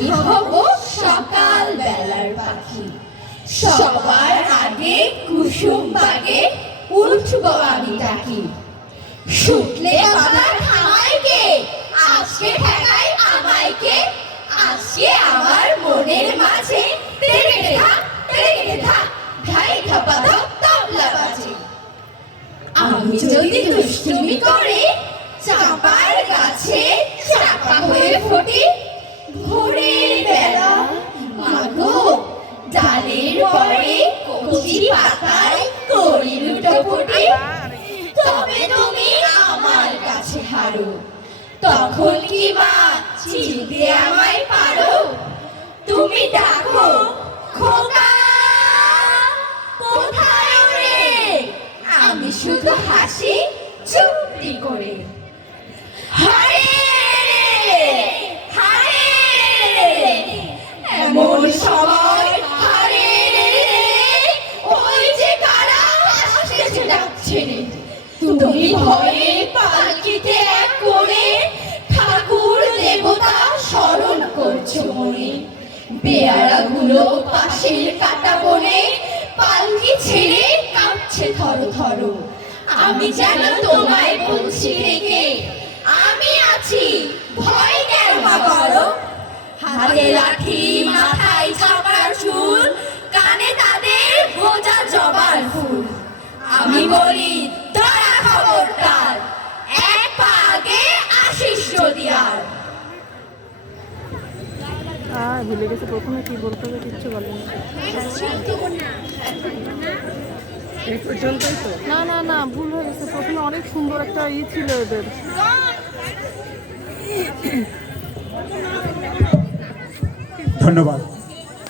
আমি হব সকাল বেলার পাখি। সবার আগে কুসুম বাগে আমি ডাকি শুটলে আমার আজকে ঠেকাই আমাইকে আজকে আমার মনের মাঝে বাজে। আমি যদি দুষ্টুমি করে চাপাই হারো তখন কি মা চিনতে আমায় পারো? তুমি ডাকো রে? আমি শুধু হাসি চুপটি করে। রে, হায় রে, করছ মনে? বেয়ারাগুলো পাশের কাটা বনে পালকি ছেড়ে কাঁপছে থর থর আমি যেন তোমায় বলছি রেখে আমি আছি, ভয় কেন করো? হাতে লাঠি মাথায় চাপার চুল, কানে তাদের গোজা জবার ফুল আমি বলি ভুলে গেছে প্রথমে কি বলতে হবে কিচ্ছু বলেনি। এই পর্যন্তই তো? না না না ভুল হয়ে গেছে। প্রথমে অনেক সুন্দর একটা ই ছিল এদের। ধন্যবাদ।